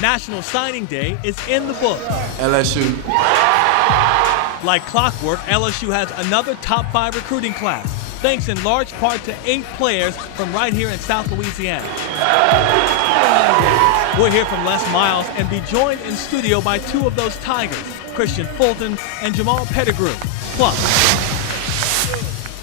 National Signing Day is in the books. LSU. Like clockwork, LSU has another top 5 recruiting class, thanks in large part to 8 players from right here in South Louisiana. We'll hear from Les Miles and be joined in studio by 2 of those Tigers, Christian Fulton and Jamal Pettigrew. Plus,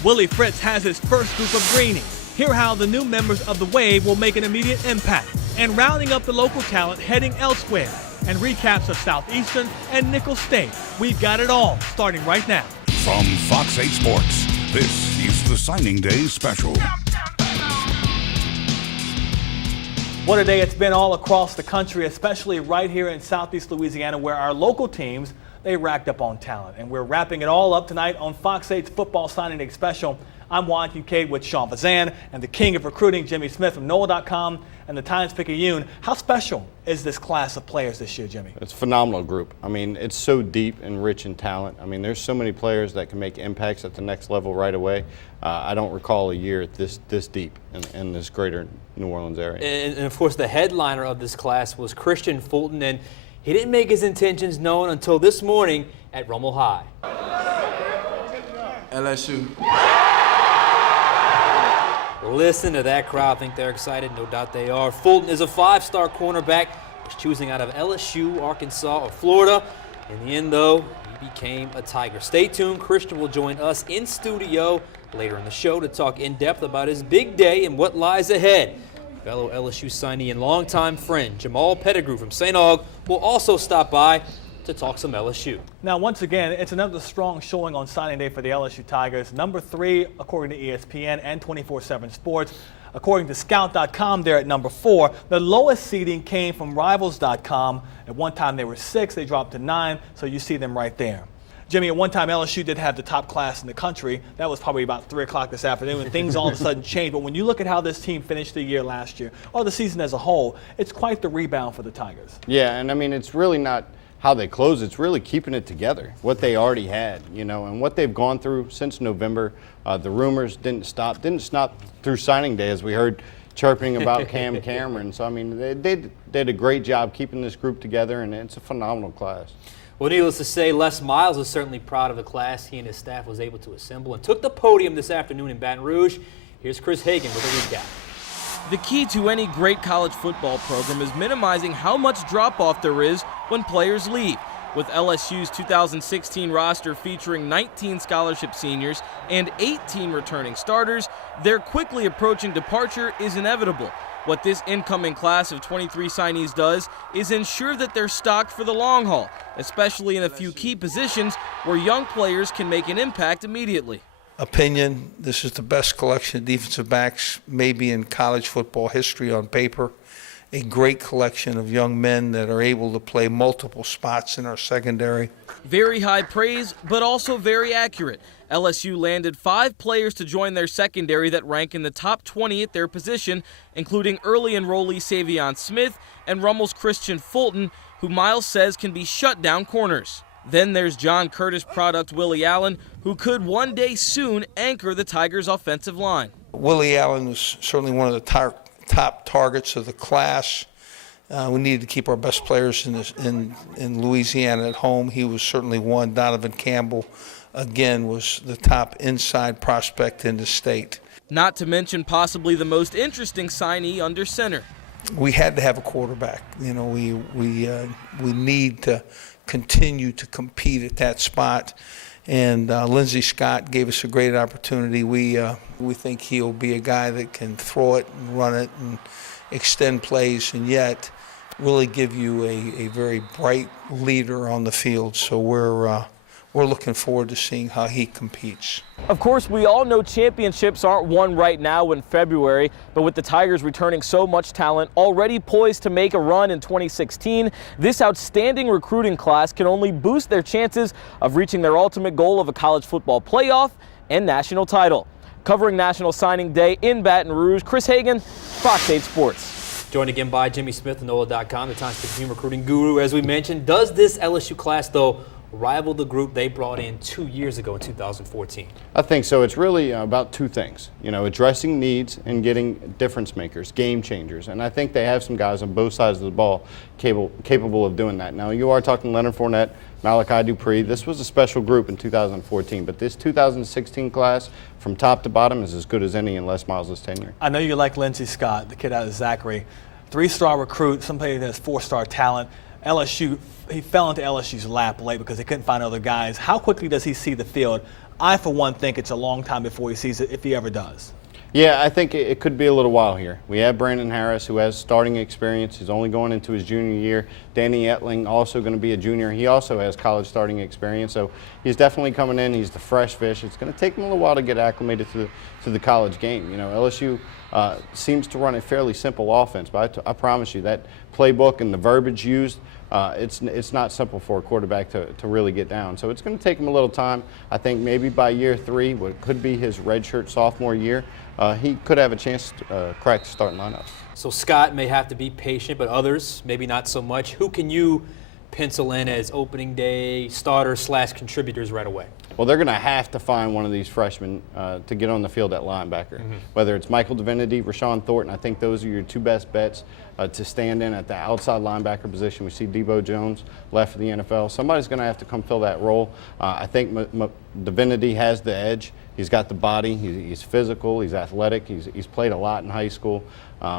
Willie Fritz has his first group of greenies. Hear how the new members of the Wave will make an immediate impact, and rounding up the local talent heading elsewhere, and recaps of Southeastern and Nicholls State. We've got it all, starting right now. From Fox 8 Sports, this is the Signing Day Special. What a day it's been all across the country, especially right here in Southeast Louisiana, where our local teams, they racked up on talent. And we're wrapping it all up tonight on Fox 8's Football Signing Day Special. I'm Juan Kincaid with Sean Fazan and the king of recruiting, Jimmy Smith from NOLA.com and the Times-Picayune. How special is this class of players this year, Jimmy? It's a phenomenal group. I mean, it's so deep and rich in talent. I mean, there's so many players that can make impacts at the next level right away. I don't recall a year this deep in this greater New Orleans area. And of course, the headliner of this class was Christian Fulton, and he didn't make his intentions known until this morning at Rummel High. LSU. Listen to that crowd. Think they're excited? No doubt they are. Fulton is a 5-star cornerback. Was choosing out of LSU, Arkansas, or Florida. In the end, though, he became a Tiger. Stay tuned. Christian will join us in studio later in the show to talk in depth about his big day and what lies ahead. Fellow LSU signee and longtime friend Jamal Pettigrew from St. Aug will also stop by to talk some LSU. Now, once again, it's another strong showing on signing day for the LSU Tigers. Number 3, according to ESPN and 24/7 Sports. According to Scout.com, they're at number 4. The lowest seeding came from Rivals.com. At one time, they were 6. They dropped to 9, so you see them right there. Jimmy, at one time, LSU did have the top class in the country. That was probably about 3 o'clock this afternoon, and things all of a sudden changed. But when you look at how this team finished the year last year, or the season as a whole, it's quite the rebound for the Tigers. Yeah, and I mean, it's really not how they close, it's really keeping it together, what they already had, you know, and what they've gone through since November. The rumors didn't stop through signing day, as we heard chirping about Cam Cameron. So, I mean, they did a great job keeping this group together, and it's a phenomenal class. Well, needless to say, Les Miles is certainly proud of the class he and his staff was able to assemble and took the podium this afternoon in Baton Rouge. Here's Chris Hagan with a recap. The key to any great college football program is minimizing how much drop-off there is when players leave. With LSU's 2016 roster featuring 19 scholarship seniors and 18 returning starters, their quickly approaching departure is inevitable. What this incoming class of 23 signees does is ensure that they're stocked for the long haul, especially in a few key positions where young players can make an impact immediately. Opinion, this is the best collection of defensive backs maybe in college football history on paper. A great collection of young men that are able to play multiple spots in our secondary. Very high praise, but also very accurate. LSU landed 5 players to join their secondary that rank in the top 20 at their position, including early enrollee Savion Smith and Rummel's Christian Fulton, who Miles says can be shutdown corners. Then there's John Curtis product Willie Allen, who could one day soon anchor the Tigers' offensive line. Willie Allen was certainly one of the top targets of the class. We needed to keep our best players in Louisiana at home. He was certainly one. Donovan Campbell, again, was the top inside prospect in the state. Not to mention possibly the most interesting signee under center. We had to have a quarterback. You know, we need to continue to compete at that spot. And Lindsey Scott gave us a great opportunity. We think he'll be a guy that can throw it and run it and extend plays, and yet really give you a very bright leader on the field. So we're looking forward to seeing how he competes. Of course, we all know championships aren't won right now in February, but with the Tigers returning so much talent, already poised to make a run in 2016, this outstanding recruiting class can only boost their chances of reaching their ultimate goal of a college football playoff and national title. Covering National Signing Day in Baton Rouge, Chris Hagan, Fox 8 Sports. Joined again by Jimmy Smith of NOLA.com, the Times-Picayune recruiting guru. As we mentioned, does this LSU class, though, rival the group they brought in 2 years ago in 2014? I think so. It's really about two things, addressing needs and getting difference makers, game changers. And I think they have some guys on both sides of the ball capable of doing that. Now, you are talking Leonard Fournette, Malachi Dupree. This was a special group in 2014, but this 2016 class, from top to bottom, is as good as any in Les Miles' tenure. I know you like Lindsey Scott, the kid out of Zachary. 3-star recruit, somebody that has 4-star talent. LSU, he fell into LSU's lap late because they couldn't find other guys. How quickly does he see the field? I, for one, think it's a long time before he sees it, if he ever does. Yeah, I think it could be a little while here. We have Brandon Harris, who has starting experience. He's only going into his junior year. Danny Etling, also going to be a junior. He also has college starting experience, so he's definitely coming in. He's the fresh fish. It's going to take him a little while to get acclimated to the college game. LSU seems to run a fairly simple offense, but I promise you that playbook and the verbiage used, it's not simple for a quarterback to really get down. So it's going to take him a little time. I think maybe by year 3, what could be his redshirt sophomore year, he could have a chance to crack the starting lineup. So Scott may have to be patient, but others maybe not so much. Who can you pencil in as opening day starters/contributors right away? Well, they're going to have to find one of these freshmen to get on the field at linebacker. Whether it's Michael Divinity, Rashawn Thornton, I think those are your two best bets to stand in at the outside linebacker position. We see Debo Jones left for the NFL. Somebody's going to have to come fill that role. I think Divinity has the edge. He's got the body. He's physical. He's athletic. He's played a lot in high school.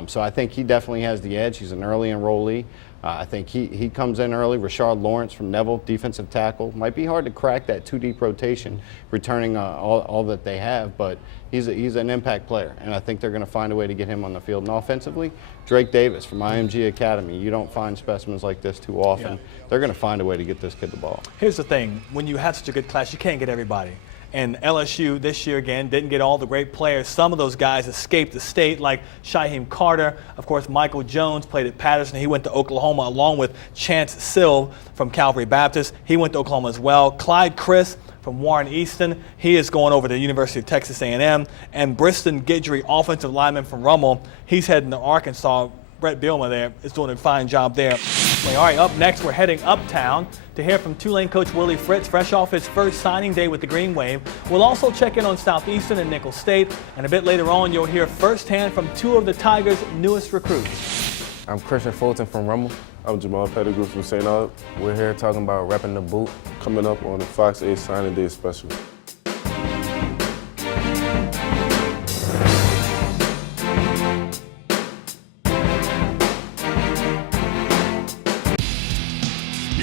So I think he definitely has the edge. He's an early enrollee. I think he comes in early. Rashard Lawrence from Neville, defensive tackle. Might be hard to crack that 2-deep rotation, returning all that they have, but he's an impact player, and I think they're going to find a way to get him on the field. And offensively, Drake Davis from IMG Academy. You don't find specimens like this too often. Yeah. They're going to find a way to get this kid the ball. Here's the thing. When you have such a good class, you can't get everybody. And LSU this year, again, didn't get all the great players. Some of those guys escaped the state, like Shyheim Carter. Of course, Michael Jones played at Patterson. He went to Oklahoma along with Chance Sill from Calvary Baptist. He went to Oklahoma as well. Clyde Chris from Warren Easton. He is going over to the University of Texas A&M. And Briston Guidry, offensive lineman from Rummel. He's heading to Arkansas. Brett Bielema there is doing a fine job there. All right, up next, we're heading uptown to hear from Tulane coach Willie Fritz, fresh off his first signing day with the Green Wave. We'll also check in on Southeastern and Nicholls State, and a bit later on, you'll hear firsthand from 2 of the Tigers' newest recruits. I'm Christian Fulton from Rummel. I'm Jamal Pettigrew from St. Aug. We're here talking about repping the boot. Coming up on the Fox 8 Signing Day special.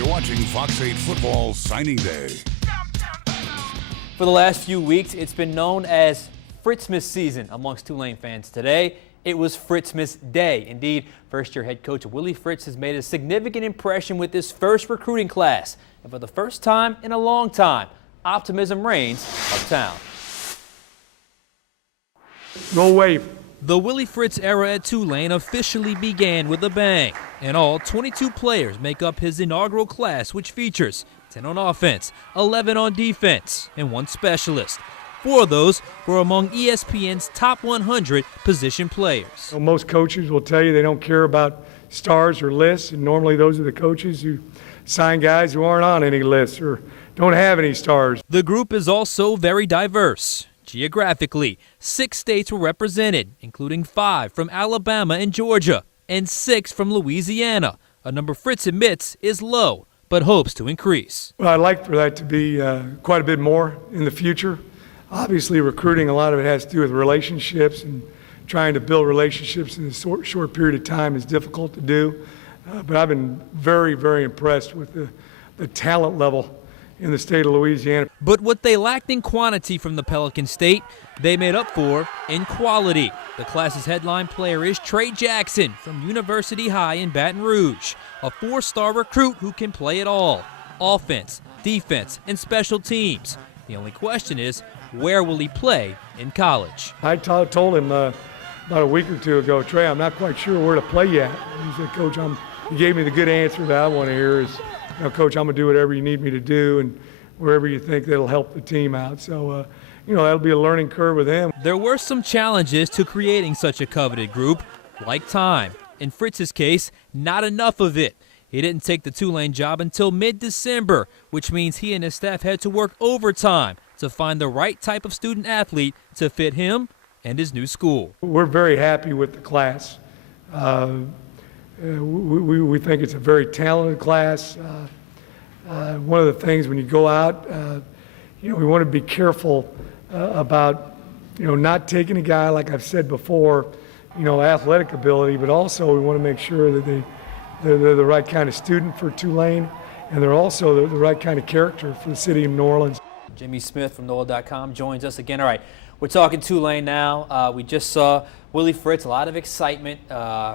Watching Fox 8 Football Signing Day. For the last few weeks, it's been known as Fritzmas season amongst Tulane fans. Today, it was Fritzmas Day. Indeed, first-year head coach Willie Fritz has made a significant impression with this first recruiting class. And for the first time in a long time, optimism reigns uptown. Go Wave. The Willie Fritz era at Tulane officially began with a bang. In all, 22 players make up his inaugural class, which features 10 on offense, 11 on defense, and 1 specialist. 4 of those were among ESPN's top 100 position players. Well, most coaches will tell you they don't care about stars or lists, and normally those are the coaches who sign guys who aren't on any lists or don't have any stars. The group is also very diverse. Geographically, 6 states were represented, including 5 from Alabama and Georgia, and 6 from Louisiana, a number Fritz admits is low, but hopes to increase. Well, I'd like for that to be quite a bit more in the future. Obviously, recruiting, a lot of it has to do with relationships, and trying to build relationships in a short period of time is difficult to do. But I've been very, very impressed with the talent level in the state of Louisiana. But what they lacked in quantity from the Pelican State, they made up for in quality. The class's headline player is Trey Jackson from University High in Baton Rouge, a 4-star recruit who can play it all: offense, defense, and special teams. The only question is, where will he play in college? I told him about a week or 2 ago, Trey, I'm not quite sure where to play yet. He said, Coach, he gave me the good answer that I want to hear is, Coach, I'm going to do whatever you need me to do and wherever you think that'll help the team out. So, that'll be a learning curve with him. There were some challenges to creating such a coveted group, like time. In Fritz's case, not enough of it. He didn't take the Tulane job until mid-December, which means he and his staff had to work overtime to find the right type of student athlete to fit him and his new school. We're very happy with the class. We think it's a very talented class. One of the things when you go out, we want to be careful about, not taking a guy, like I've said before, athletic ability, but also we want to make sure that they're the right kind of student for Tulane, and they're also the right kind of character for the city of New Orleans. Jimmy Smith from NOLA.com joins us again. All right, we're talking Tulane now. We just saw Willie Fritz, a lot of excitement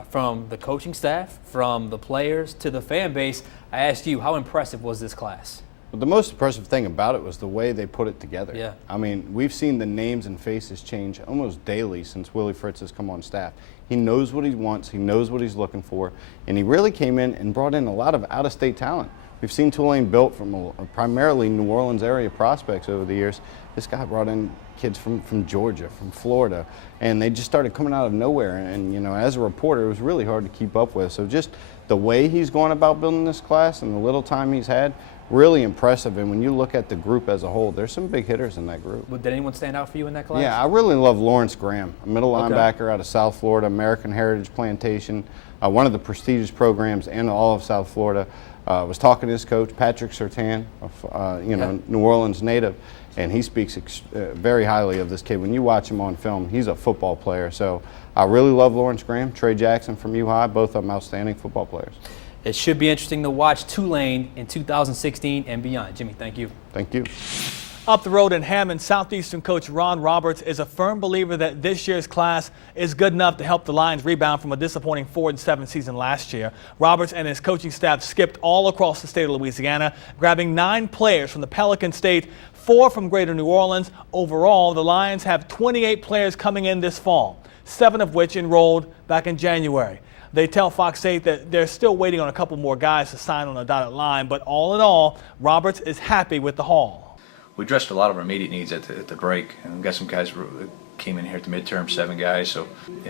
from the coaching staff, from the players to the fan base. I asked you, how impressive was this class? Well, the most impressive thing about it was the way they put it together. Yeah. I mean, we've seen the names and faces change almost daily since Willie Fritz has come on staff. He knows what he wants, he knows what he's looking for, and he really came in and brought in a lot of out-of-state talent. We've seen Tulane built from primarily New Orleans area prospects over the years. This guy brought in kids from Georgia, from Florida, and they just started coming out of nowhere. And as a reporter, it was really hard to keep up with. So just the way he's going about building this class and the little time he's had, really impressive. And when you look at the group as a whole, there's some big hitters in that group. Well, did anyone stand out for you in that class? Yeah, I really love Lawrence Graham, a middle linebacker out of South Florida, American Heritage Plantation, one of the prestigious programs in all of South Florida. Was talking to his coach, Patrick Surtain, New Orleans native, and he speaks very highly of this kid. When you watch him on film, he's a football player. So I really love Lawrence Graham, Trey Jackson from U-High, both of them outstanding football players. It should be interesting to watch Tulane in 2016 and beyond. Jimmy, thank you. Thank you. Up the road in Hammond, Southeastern coach Ron Roberts is a firm believer that this year's class is good enough to help the Lions rebound from a disappointing 4-7 season last year. Roberts and his coaching staff skipped all across the state of Louisiana, grabbing 9 players from the Pelican State, 4 from Greater New Orleans. Overall, the Lions have 28 players coming in this fall, 7 of which enrolled back in January. They tell Fox 8 that they're still waiting on a couple more guys to sign on the dotted line, but all in all, Roberts is happy with the haul. We addressed a lot of our immediate needs at the break, and we got some guys who came in here at the midterm, 7 guys. So,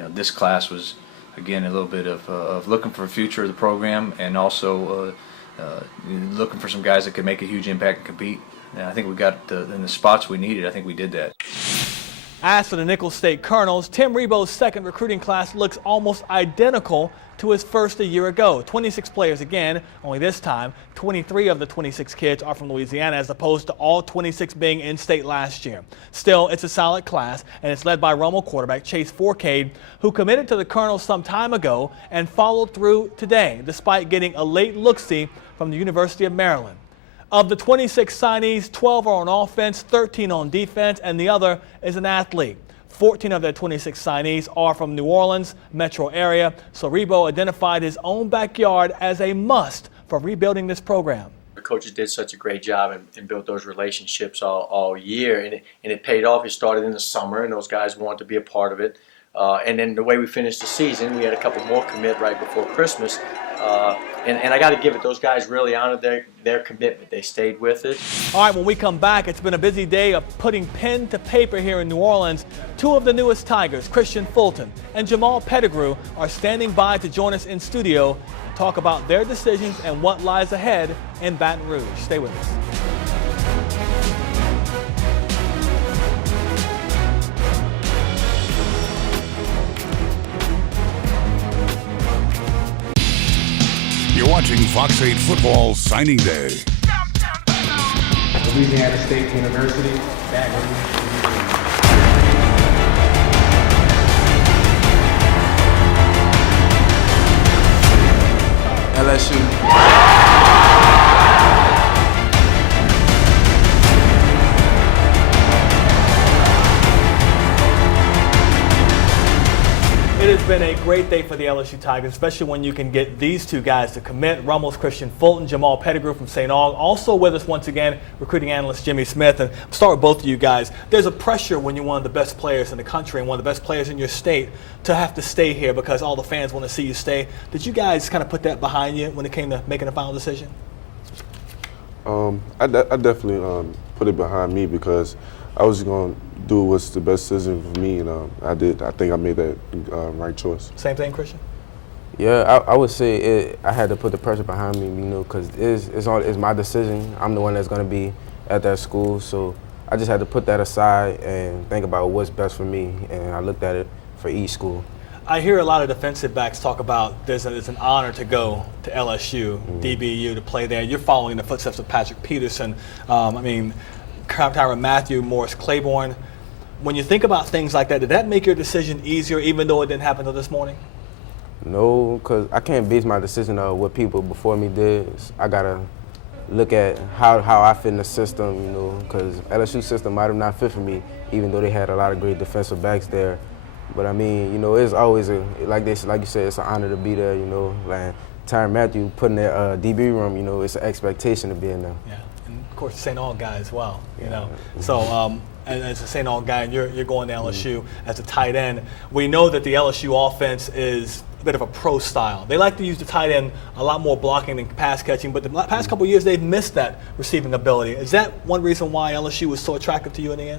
this class was, again, a little bit of looking for a future of the program, and also looking for some guys that could make a huge impact and compete. And I think we got in the spots we needed. I think we did that. As for the Nicholls State Colonels, Tim Rebo's second recruiting class looks almost identical to his first a year ago. 26 players again, only this time 23 of the 26 kids are from Louisiana as opposed to all 26 being in-state last year. Still, it's a solid class, and it's led by Rummel quarterback Chase Forcade, who committed to the Colonels some time ago and followed through today, despite getting a late look-see from the University of Maryland. Of the 26 signees, 12 are on offense, 13 on defense, and the other is an athlete. 14 of their 26 signees are from New Orleans metro area, so Rebo identified his own backyard as a must for rebuilding this program. The coaches did such a great job and built those relationships all year, and it paid off. It started in the summer, and those guys wanted to be a part of it. And then the way we finished the season, we had a couple more commit right before Christmas. And I got to give it, those guys really honored their commitment. They stayed with it. All right, when we come back, it's been a busy day of putting pen to paper here in New Orleans. 2 of the newest Tigers, Christian Fulton and Jamal Pettigrew, are standing by to join us in studio and talk about their decisions and what lies ahead in Baton Rouge. Stay with us. You're watching Fox 8 Football Signing Day. Louisiana State University, Baton Rouge. LSU. It has been a great day for the LSU Tigers, especially when you can get these 2 guys to commit. Rummel's Christian Fulton, Jamal Pettigrew from St. Aug. Also with us once again, recruiting analyst Jimmy Smith. And I'll start with both of you guys. There's a pressure when you're one of the best players in the country and one of the best players in your state to have to stay here because all the fans want to see you stay. Did you guys kind of put that behind you when it came to making a final decision? I definitely put it behind me because I was going to do what's the best decision for me, and I did. I think I made that right choice. Same thing, Christian? Yeah, I would say I had to put the pressure behind me, you know, because it's my decision. I'm the one that's going to be at that school, so I just had to put that aside and think about what's best for me, and I looked at it for each school. I hear a lot of defensive backs talk about it's an honor to go to LSU, DBU, to play there. You're following the footsteps of Patrick Peterson. Tyrann Mathieu, Morris Claiborne. When you think about things like that, did that make your decision easier, even though it didn't happen until this morning? No, because I can't base my decision on what people before me did. I got to look at how I fit in the system, you know, because LSU system might have not fit for me, even though they had a lot of great defensive backs there. But I mean, you know, it's always like you said, it's an honor to be there. You know, like Tyrann Mathieu putting their DB room. You know, it's an expectation to be in there. Yeah, and of course, St. Aug guy as well. You know, so as a St. Aug guy, and you're going to LSU as a tight end. We know that the LSU offense is a bit of a pro style. They like to use the tight end a lot more blocking than pass catching, but the past couple of years they've missed that receiving ability. Is that one reason why LSU was so attractive to you in the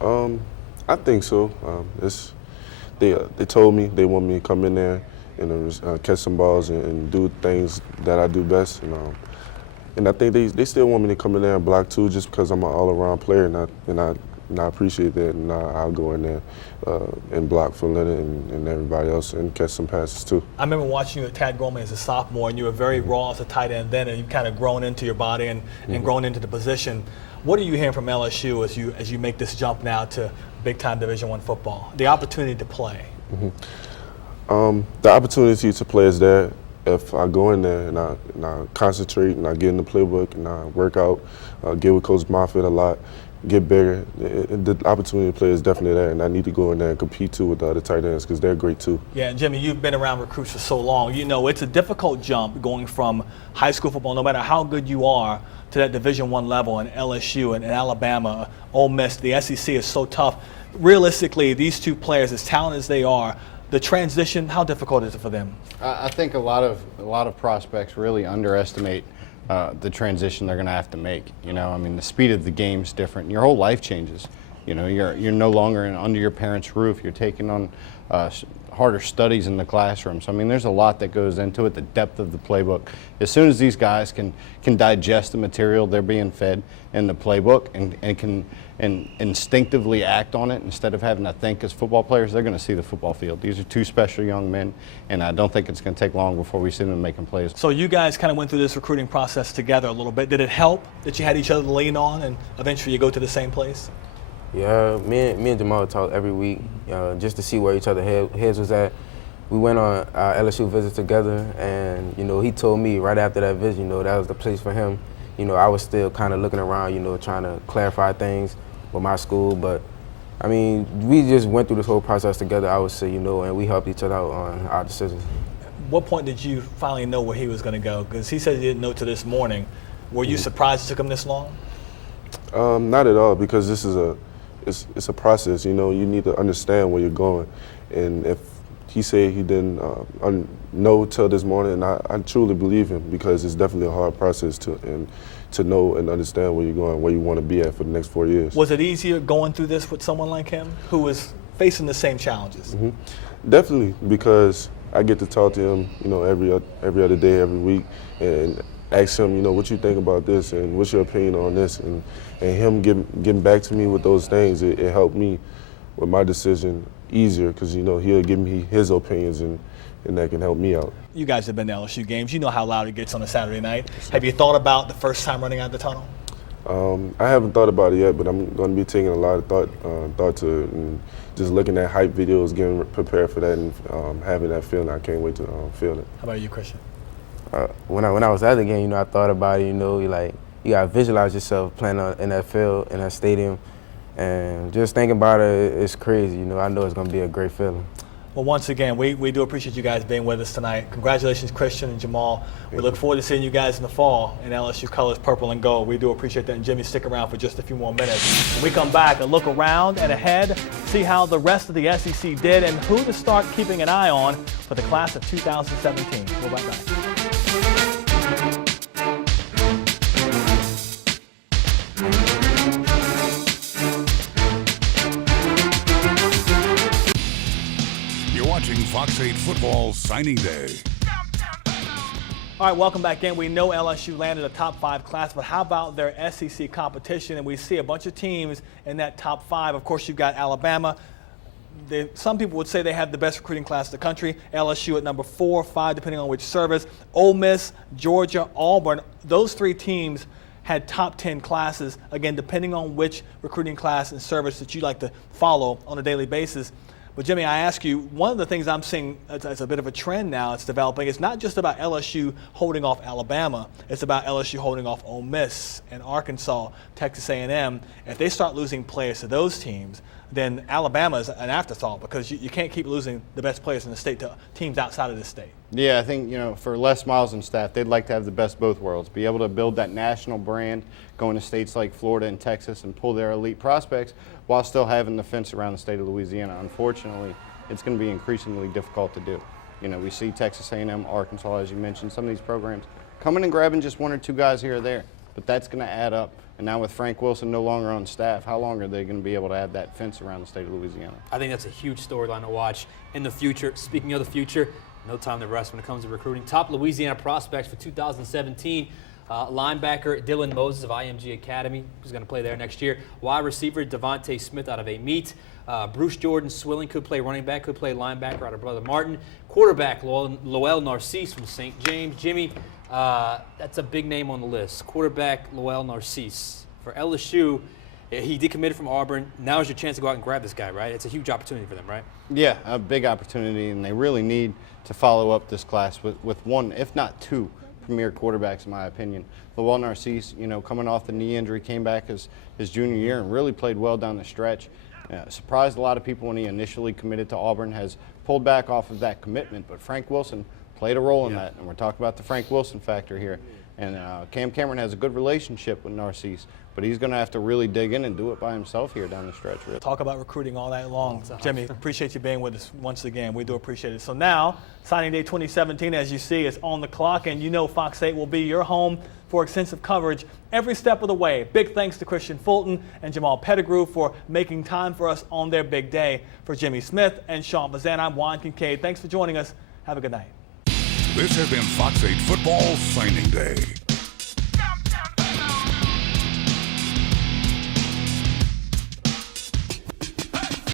end? I think so. They told me they want me to come in there and catch some balls and do things that I do best. And I think they still want me to come in there and block too, just because I'm an all-around player, and I appreciate that. And I'll go in there and block for Leonard and everybody else and catch some passes too. I remember watching you at Tad Gomez as a sophomore, and you were very raw as a tight end then, and you've kind of grown into your body and grown into the position. What are you hearing from LSU as you make this jump now to big-time Division I football? The opportunity to play. The opportunity to play is there if I go in there and I concentrate and I get in the playbook and I work out, get with Coach Moffitt a lot, get bigger. The opportunity to play is definitely there, and I need to go in there and compete too with the other tight ends because they're great too. Yeah, and Jimmy, you've been around recruits for so long. You know it's a difficult jump going from high school football, no matter how good you are, to that Division I level in LSU and in Alabama, Ole Miss. The SEC is so tough. Realistically, these two players, as talented as they are, the transition, how difficult is it for them? I think a lot of prospects really underestimate the transition they're going to have to make. You know, I mean, the speed of the game is different. Your whole life changes. You know, you're no longer under your parents' roof. You're taking on harder studies in the classroom. So I mean, there's a lot that goes into it. The depth of the playbook. As soon as these guys can digest the material they're being fed in the playbook and can instinctively act on it instead of having to think as football players, they're going to see the football field. These are two special young men, and I don't think it's going to take long before we see them making plays. So you guys kind of went through this recruiting process together a little bit. Did it help that you had each other to lean on and eventually you go to the same place? Yeah, me and Jamal talk every week just to see where each other's heads was at. We went on our LSU visit together, and you know, he told me right after that visit, you know, that was the place for him. You know, I was still kind of looking around, you know, trying to clarify things with my school, but I mean, we just went through this whole process together, I would say, you know, and we helped each other out on our decisions. What point did you finally know where he was going to go? Because he said he didn't know till this morning. Were you surprised it took him this long? Not at all, because this is it's a process. You know, you need to understand where you're going, and if he said he didn't know till this morning, and I truly believe him, because it's definitely a hard process to know and understand where you're going, where you want to be at for the next 4 years. Was it easier going through this with someone like him who was facing the same challenges? Definitely, because I get to talk to him, you know, every other day, every week, and ask him, you know, what you think about this and what's your opinion on this, and him getting back to me with those things, it helped me with my decision easier, because, you know, he'll give me his opinions and that can help me out. You guys have been to LSU games. You know how loud it gets on a Saturday night. Have you thought about the first time running out the tunnel? I haven't thought about it yet, but I'm going to be taking a lot of thought to it, and just looking at hype videos, getting prepared for that, and having that feeling. I can't wait to feel it. How about you, Christian? When I was at the game, you know, I thought about it. You know, you gotta visualize yourself playing in that field, in that stadium, and just thinking about it, it's crazy. You know, I know it's gonna be a great feeling. Well, once again, we do appreciate you guys being with us tonight. Congratulations, Christian and Jamal. We look forward to seeing you guys in the fall in LSU colors, purple and gold. We do appreciate that. And Jimmy, stick around for just a few more minutes. When we come back, a look around and ahead, see how the rest of the SEC did and who to start keeping an eye on for the class of 2017. We'll be right back. Watching Fox 8 Football Signing Day. All right, welcome back in. We know LSU landed a top 5 class, but how about their SEC competition? And we see a bunch of teams in that top 5. Of course, you've got Alabama. Some people would say they have the best recruiting class in the country. LSU at number 4 or 5, depending on which service. Ole Miss, Georgia, Auburn. Those 3 teams had top 10 classes, again, depending on which recruiting class and service that you like to follow on a daily basis. But Jimmy, I ask you, one of the things I'm seeing as a bit of a trend now it's developing, it's not just about LSU holding off Alabama, it's about LSU holding off Ole Miss and Arkansas, Texas A&M. If they start losing players to those teams, then Alabama is an afterthought because you can't keep losing the best players in the state to teams outside of the state. Yeah, I think, for Les Miles and staff, they'd like to have the best of both worlds, be able to build that national brand, going to states like Florida and Texas and pull their elite prospects while still having the fence around the state of Louisiana. Unfortunately, it's going to be increasingly difficult to do. We see Texas A&M, Arkansas, as you mentioned, some of these programs coming and grabbing just 1 or 2 guys here or there, but that's going to add up. And now with Frank Wilson no longer on staff, how long are they going to be able to have that fence around the state of Louisiana? I think that's a huge storyline to watch in the future. Speaking of the future, no time to rest when it comes to recruiting. Top Louisiana prospects for 2017. Linebacker Dylan Moses of IMG Academy, who's going to play there next year. Wide receiver Devontae Smith out of Amite. Bruce Jordan Swilling could play running back, could play linebacker out of Brother Martin. Quarterback Lowell Narcisse from St. James. Jimmy, that's a big name on the list. Quarterback Lowell Narcisse. For LSU, he decommitted from Auburn. Now is your chance to go out and grab this guy, right? It's a huge opportunity for them, right? Yeah, a big opportunity, and they really need to follow up this class with 1, if not 2, premier quarterbacks, in my opinion. Lowell Narcisse, coming off the knee injury, came back his junior year and really played well down the stretch. Surprised a lot of people when he initially committed to Auburn, has pulled back off of that commitment, but Frank Wilson played a role in that, and we're talking about the Frank Wilson factor here. And Cam Cameron has a good relationship with Narcisse, but he's going to have to really dig in and do it by himself here down the stretch. Really. Talk about recruiting all night long. Jimmy, appreciate you being with us once again. We do appreciate it. So now, Signing Day 2017, as you see, is on the clock, and Fox 8 will be your home for extensive coverage every step of the way. Big thanks to Christian Fulton and Jamal Pettigrew for making time for us on their big day. For Jimmy Smith and Sean Bazan, I'm Juan Kincaid. Thanks for joining us. Have a good night. This has been Fox 8 Football Signing Day.